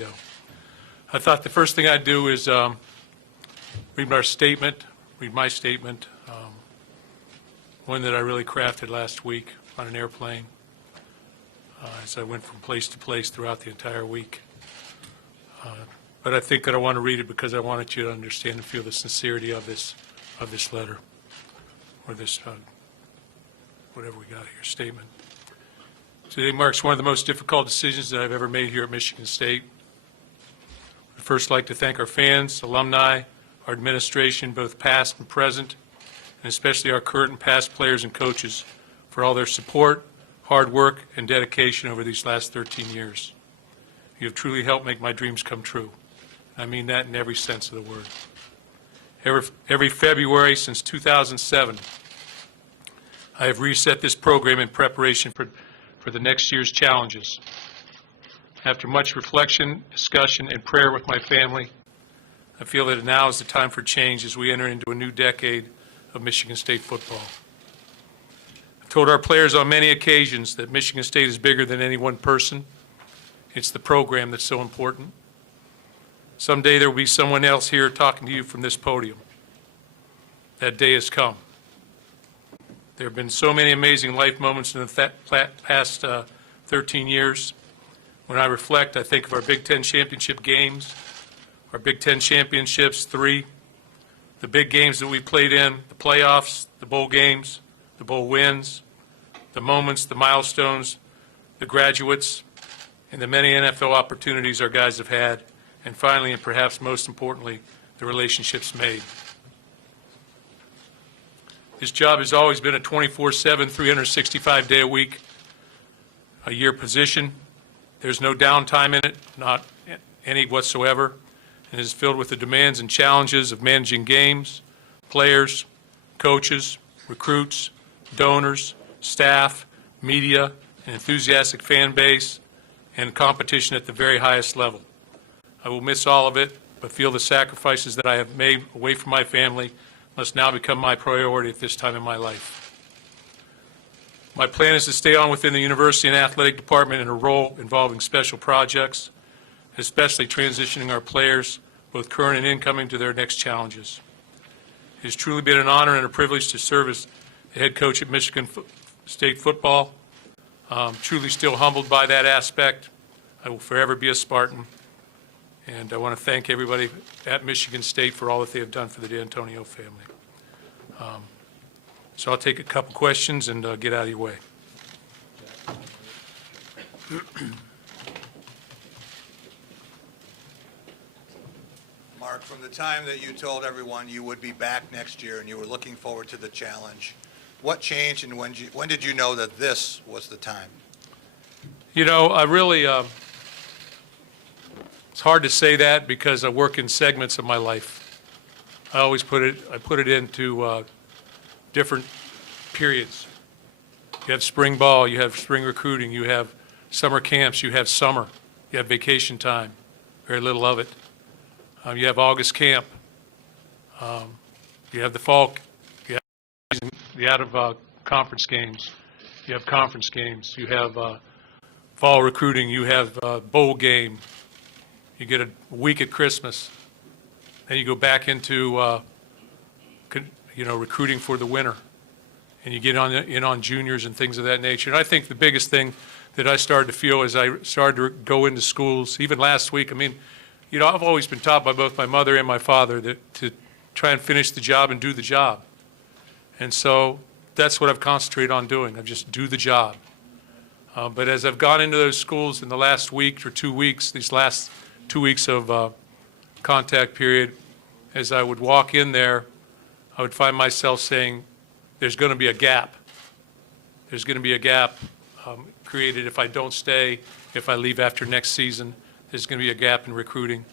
Yeah. I thought the first thing I'd do is read my statement, one that I really crafted last week on an airplane as I went from place to place throughout the entire week. But I think that I want to read it because I wanted you to understand and feel the sincerity of this letter, or this, whatever we got here, statement. Today marks one of the most difficult decisions that I've ever made here at Michigan State. I'd first like to thank our fans, alumni, our administration, both past and present, and especially our current and past players and coaches for all their support, hard work, and dedication over these last 13 years. You have truly helped make my dreams come true. I mean that in every sense of the word. Every February since 2007, I have reset this program in preparation for the next year's challenges. After much reflection, discussion, and prayer with my family, I feel that now is the time for change as we enter into a new decade of Michigan State football. I've told our players on many occasions that Michigan State is bigger than any one person. It's the program that's so important. Someday there will be someone else here talking to you from this podium. That day has come. There have been so many amazing life moments in the past 13 years. When I reflect, I think of our Big Ten championship games, our Big Ten championships, 3, the big games that we played in, the playoffs, the bowl games, the bowl wins, the moments, the milestones, the graduates, and the many NFL opportunities our guys have had, and finally, and perhaps most importantly, the relationships made. This job has always been a 24/7, 365-day-a-week, a year position. There's no downtime in it, not any whatsoever, and is filled with the demands and challenges of managing games, players, coaches, recruits, donors, staff, media, an enthusiastic fan base, and competition at the very highest level. I will miss all of it, but feel the sacrifices that I have made away from my family must now become my priority at this time in my life. My plan is to stay on within the university and athletic department in a role involving special projects, especially transitioning our players, both current and incoming, to their next challenges. It has truly been an honor and a privilege to serve as the head coach at Michigan State football. Truly still humbled by that aspect. I will forever be a Spartan. And I want to thank everybody at Michigan State for all that they have done for the Dantonio family. So I'll take a couple questions and get out of your way. Mark, from the time that you told everyone you would be back next year and you were looking forward to the challenge, what changed and when did you know that this was the time? You know, I really, it's hard to say that because I work in segments of my life. I always put it into different periods. You have spring ball, you have spring recruiting, you have summer camps, you have summer, you have vacation time, very little of it. You have August camp, you have the fall, you have the out of conference games, you have conference games, you have fall recruiting, you have bowl game, you get a week at Christmas, then you go back into recruiting for the winter, and you get in on juniors and things of that nature. And I think the biggest thing that I started to feel as I started to go into schools, even last week, I mean, you know, I've always been taught by both my mother and my father that to try and finish the job and do the job. And so that's what I've concentrated on doing. I just do the job. But as I've gone into those schools in the last week or 2 weeks, these last 2 weeks of contact period, as I would walk in there, I would find myself saying, there's going to be a gap. There's going to be a gap created if I don't stay, if I leave after next season. There's going to be a gap in recruiting.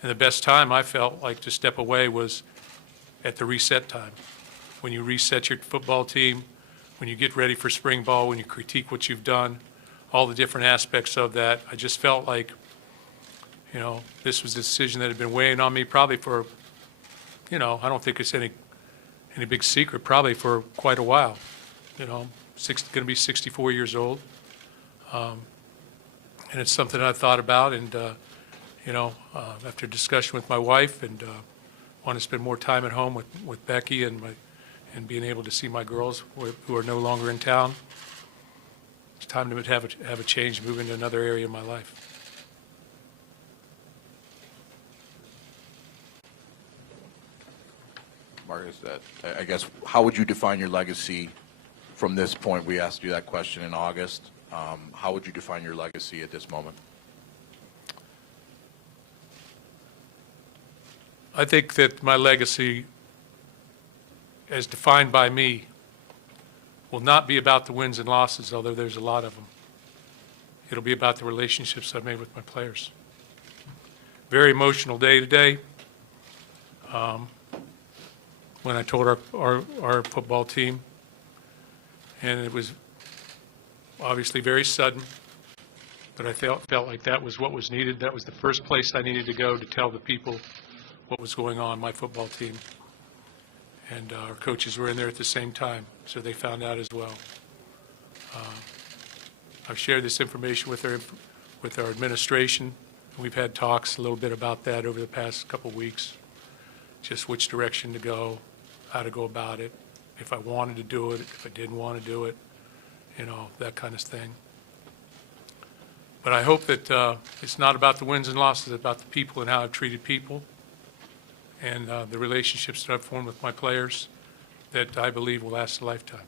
And the best time I felt like to step away was at the reset time. When you reset your football team, when you get ready for spring ball, when you critique what you've done, all the different aspects of that, I just felt like, you know, this was a decision that had been weighing on me probably for, you know, I don't think it's any big secret, probably for quite a while. You know, going to be 64 years old. And it's something I thought about, and after discussion with my wife, and want to spend more time at home with Becky and being able to see my girls who are no longer in town. It's time to have a change, move into another area of my life. Mark, I guess, how would you define your legacy from this point? We asked you that question in August. How would you define your legacy at this moment? I think that my legacy, as defined by me, will not be about the wins and losses, although there's a lot of them. It'll be about the relationships I've made with my players. Very emotional day today. When I told our football team, and it was obviously very sudden, but I felt like that was what was needed. That was the first place I needed to go to tell the people what was going on, my football team. And our coaches were in there at the same time, so they found out as well. I've shared this information with our administration. We've had talks a little bit about that over the past couple of weeks, just which direction to go, how to go about it, if I wanted to do it, if I didn't want to do it, that kind of thing. But I hope that it's not about the wins and losses, it's about the people and how I've treated people, and the relationships that I've formed with my players that I believe will last a lifetime.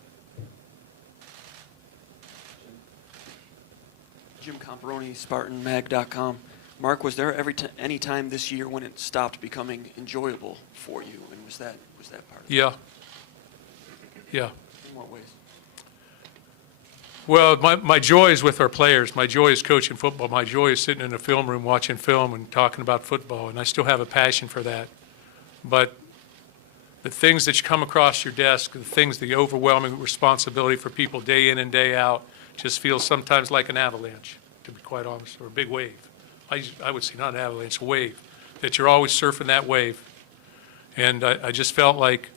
Jim Comparoni, SpartanMag.com. Mark, was there any time this year when it stopped becoming enjoyable for you, and was that part of it? Yeah. In what ways? Well, my joy is with our players. My joy is coaching football. My joy is sitting in a film room watching film and talking about football, and I still have a passion for that. But the things that come across your desk, the overwhelming responsibility for people day in and day out, just feels sometimes like an avalanche, to be quite honest, or a big wave. I would say not an avalanche, a wave, that you're always surfing that wave. And I just felt like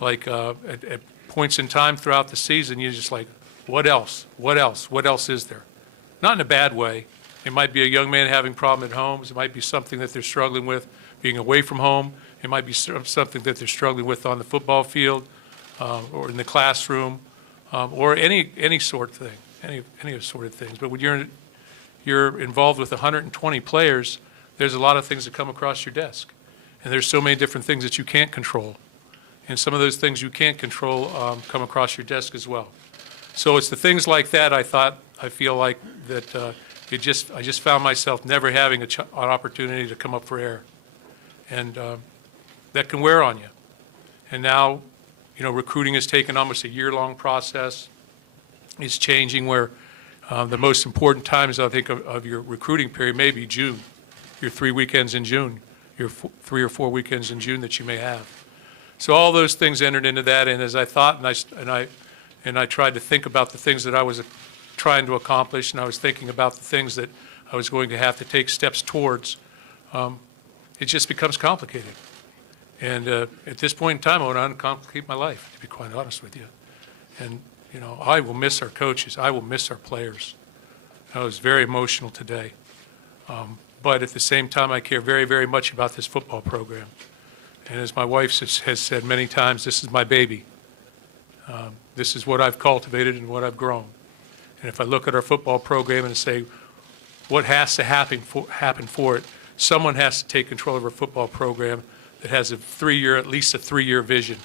at points in time throughout the season, you're just like, what else? What else? What else is there? Not in a bad way. It might be a young man having a problem at home. It might be something that they're struggling with being away from home. It might be something that they're struggling with on the football field or in the classroom or any sort of thing, any sort of things. But when you're involved with 120 players, there's a lot of things that come across your desk. And there's so many different things that you can't control. And some of those things you can't control come across your desk as well. So it's the things like that I feel like that I just found myself never having an opportunity to come up for air. And that can wear on you. And now, recruiting has taken almost a year-long process. It's changing where the most important times, I think, of your recruiting period may be June, your 3 weekends in June, your 3 or 4 weekends in June that you may have. So all those things entered into that, and as I thought, and I tried to think about the things that I was trying to accomplish, and I was thinking about the things that I was going to have to take steps towards, it just becomes complicated. And at this point in time, I want to uncomplicate my life, to be quite honest with you. And I will miss our coaches. I will miss our players. I was very emotional today. But at the same time, I care very, very much about this football program. And as my wife has said many times, this is my baby. This is what I've cultivated and what I've grown. And if I look at our football program and say, what has to happen for it, someone has to take control of our football program that has at least a 3-year vision.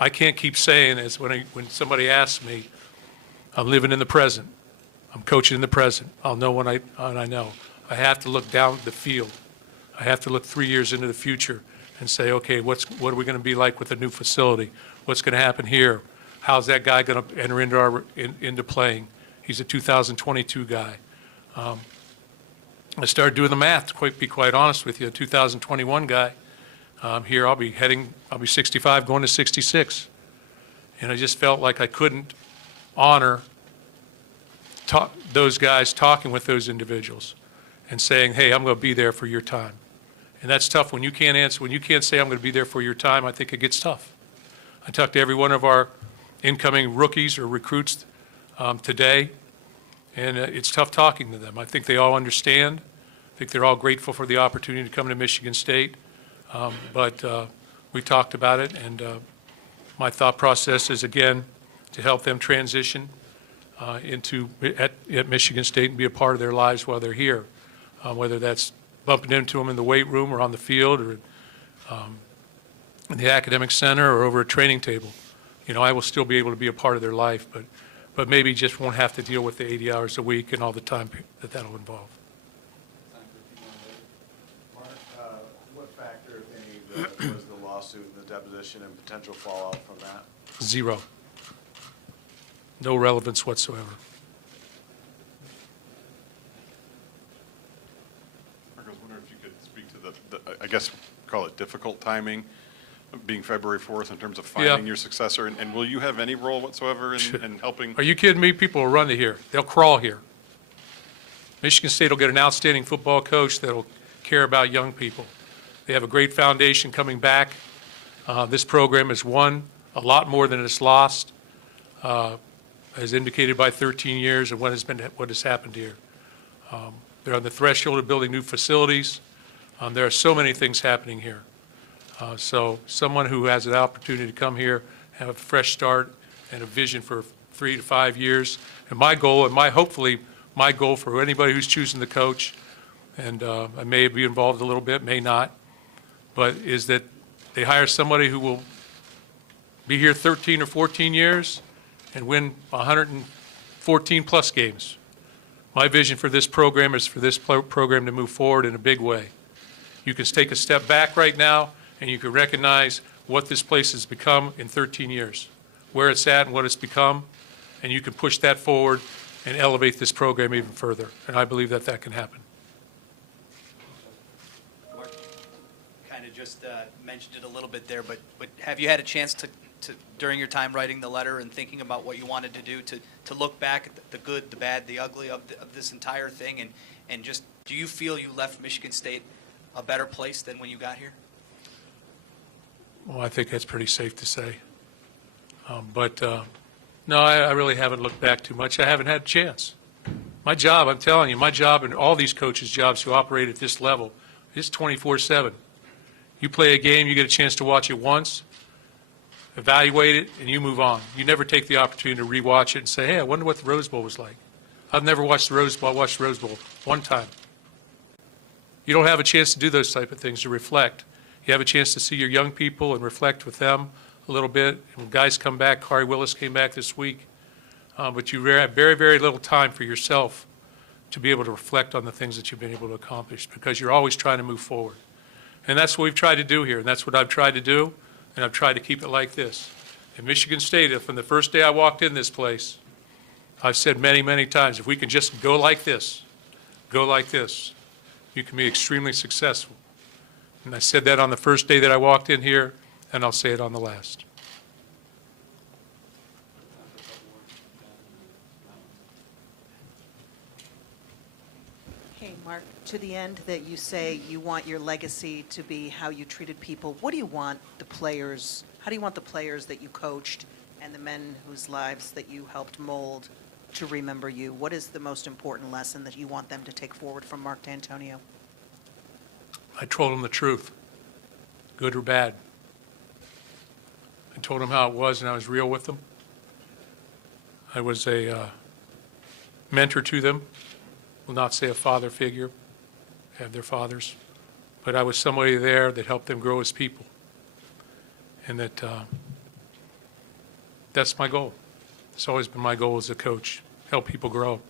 I can't keep saying, as when somebody asks me, I'm living in the present. I'm coaching in the present. I'll know when I know. I have to look down the field. I have to look 3 years into the future and say, okay, what are we going to be like with a new facility? What's going to happen here? How's that guy going to enter into playing? He's a 2022 guy. I started doing the math, to be quite honest with you. A 2021 guy, here I'll be 65 going to 66. And I just felt like I couldn't honor those guys talking with those individuals and saying, hey, I'm going to be there for your time. And that's tough when you can't answer, when you can't say I'm going to be there for your time. I think it gets tough. I talked to every one of our incoming rookies or recruits today, and it's tough talking to them. I think they all understand think they're all grateful for the opportunity to come to Michigan State. But we talked about it, and my thought process is, again, to help them transition at Michigan State and be a part of their lives while they're here, whether that's bumping into them in the weight room or on the field or in the academic center or over a training table. You know, I will still be able to be a part of their life, but maybe just won't have to deal with the 80 hours a week and all the time that'll involve. Mark, what factor, if any, was the lawsuit and the deposition and potential fallout from that? Zero. No relevance whatsoever. Mark, I was wondering if you could speak to the I guess, call it difficult timing, being February 4th in terms of finding your successor, and will you have any role whatsoever in helping? Are you kidding me? People will run to here. They'll crawl here. Michigan State will get an outstanding football coach that'll care about young people. They have a great foundation coming back. This program has won a lot more than it's lost, as indicated by 13 years and what has happened here. They're on the threshold of building new facilities. There are so many things happening here. So someone who has an opportunity to come here, have a fresh start and a vision for 3 to 5 years. And my goal, and hopefully my goal for anybody who's choosing the coach, and I may be involved a little bit, may not, but is that they hire somebody who will be here 13 or 14 years and win 114-plus games. My vision for this program is for this program to move forward in a big way. You can take a step back right now, and you can recognize what this place has become in 13 years, where it's at and what it's become, and you can push that forward and elevate this program even further. And I believe that can happen. Mark, kind of just mentioned it a little bit there, but have you had a chance to during your time writing the letter and thinking about what you wanted to do, to look back at the good, the bad, the ugly of this entire thing, and just, do you feel you left Michigan State a better place than when you got here? Well, I think that's pretty safe to say. No, I really haven't looked back too much. I haven't had a chance. My job, I'm telling you, my job and all these coaches' jobs who operate at this level is 24/7. You play a game, you get a chance to watch it once, evaluate it, and you move on. You never take the opportunity to rewatch it and say, hey, I wonder what the Rose Bowl was like. I've never watched the Rose Bowl. I watched the Rose Bowl one time. You don't have a chance to do those type of things, to reflect. You have a chance to see your young people and reflect with them a little bit. And when guys come back, Kari Willis came back this week, but you have very, very little time for yourself to be able to reflect on the things that you've been able to accomplish, because you're always trying to move forward. And that's what we've tried to do here, and that's what I've tried to do, and I've tried to keep it like this. In Michigan State, from the first day I walked in this place, I've said many, many times, if we can just go like this, you can be extremely successful. And I said that on the first day that I walked in here, and I'll say it on the last. Okay, Mark, to the end that you say you want your legacy to be how you treated people, what do you want the players, how do you want the players that you coached and the men whose lives that you helped mold to remember you? What is the most important lesson that you want them to take forward from Mark Dantonio? I told them the truth, good or bad. I told them how it was, and I was real with them. I was a mentor to them. Will not say a father figure, have their fathers, but I was somebody there that helped them grow as people. And that's my goal. It's always been my goal as a coach, help people grow.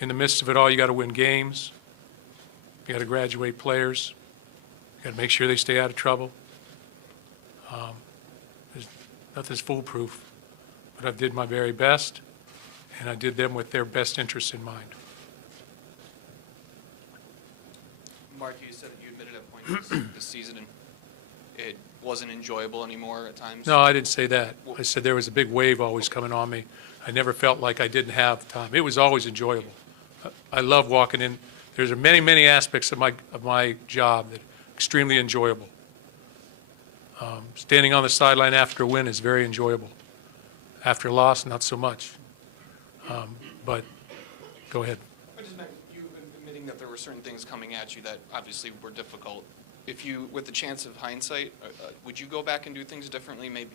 In the midst of it all, you got to win games. You got to graduate players. You got to make sure they stay out of trouble. Nothing's foolproof, but I did my very best, and I did them with their best interests in mind. Mark, you said you admitted at points this season and it wasn't enjoyable anymore at times. No, I didn't say that. I said there was a big wave always coming on me. I never felt like I didn't have time. It was always enjoyable. I love walking in. There's many, many aspects of my job that are extremely enjoyable. Standing on the sideline after a win is very enjoyable. After a loss, not so much. But go ahead. I just meant you admitting that there were certain things coming at you that obviously were difficult. If you, with the chance of hindsight, would you go back and do things differently? Maybe,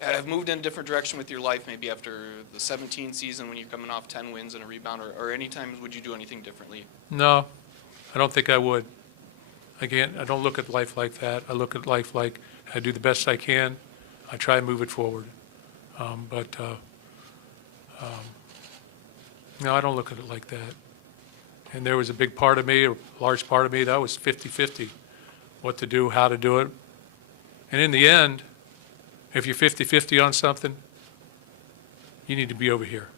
have moved in a different direction with your life, maybe after the 17 season when you're coming off 10 wins and a rebound, or any times would you do anything differently? No, I don't think I would. Again, I don't look at life like that. I look at life like I do the best I can. I try and move it forward. No, I don't look at it like that. And there was a big part of me, a large part of me, that was 50-50, what to do, how to do it. And in the end, if you're 50-50 on something, you need to be over here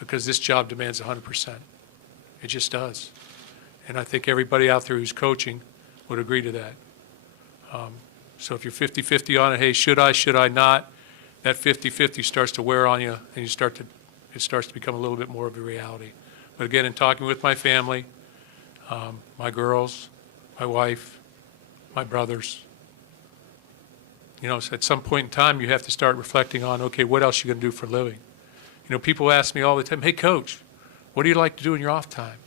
because this job demands 100%. It just does. And I think everybody out there who's coaching would agree to that. So if you're 50-50 on it, hey, should I not? That 50-50 starts to wear on you, and it starts to become a little bit more of a reality. But again, in talking with my family, my girls, my wife, my brothers, so at some point in time, you have to start reflecting on, okay, what else are you going to do for a living? People ask me all the time, hey, Coach, what do you like to do in your off time?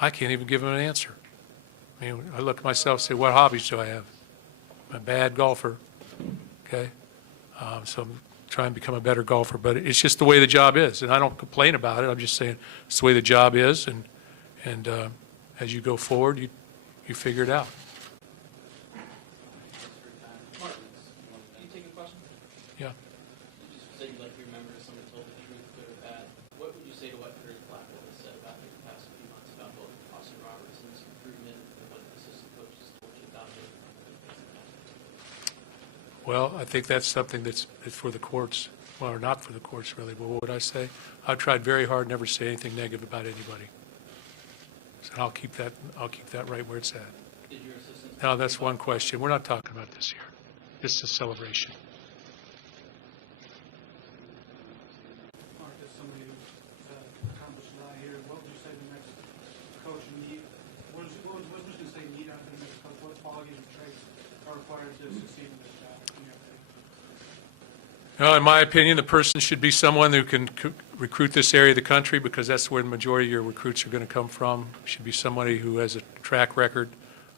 I can't even give them an answer. I look at myself and say, what hobbies do I have? I'm a bad golfer, okay? So I'm trying to become a better golfer, but it's just the way the job is, and I don't complain about it. I'm just saying it's the way the job is, and as you go forward, you figure it out. Mark, can you take a question? Yeah. You just said you'd like to remember if somebody told the truth, good or bad. What would you say to what Chris Blackwell has said about you the past few months about both Austin Robertson's improvement and what the assistant coaches told you about him? Well, I think that's something that's for the courts, well, or not for the courts, really. But what would I say? I've tried very hard never to say anything negative about anybody. So I'll keep that right where it's at. Did your assistant? Now, that's one question. We're not talking about this here. This is a celebration. Mark, as somebody who's accomplished a lot here, what would you say the next coach need? What was going to say need out of the next coach? What qualities and traits are required to succeed in this job? In your opinion? In my opinion, the person should be someone who can recruit this area of the country because that's where the majority of your recruits are going to come from. Should be somebody who has a track record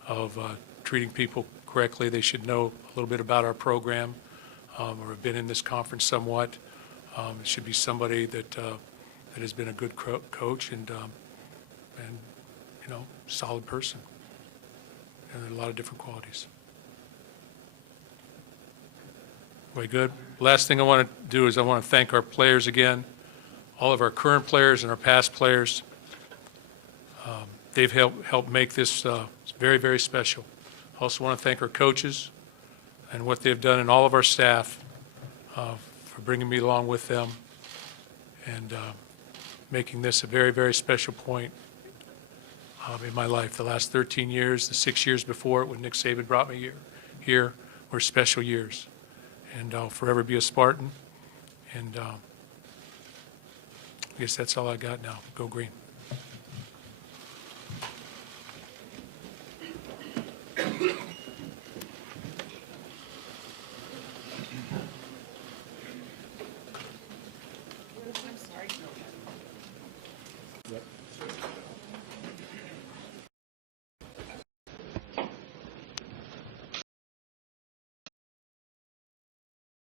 of treating people correctly. They should know a little bit about our program or have been in this conference somewhat. It should be somebody that has been a good coach and solid person. And there are a lot of different qualities. Way good. Last thing I want to do is I want to thank our players again, all of our current players and our past players. They've helped make this very, very special. I also want to thank our coaches and what they've done and all of our staff for bringing me along with them and making this a very, very special point in my life. The last 13 years, the 6 years before it when Nick Saban brought me here were special years. And I'll forever be a Spartan. And I guess that's all I got now. Go Green.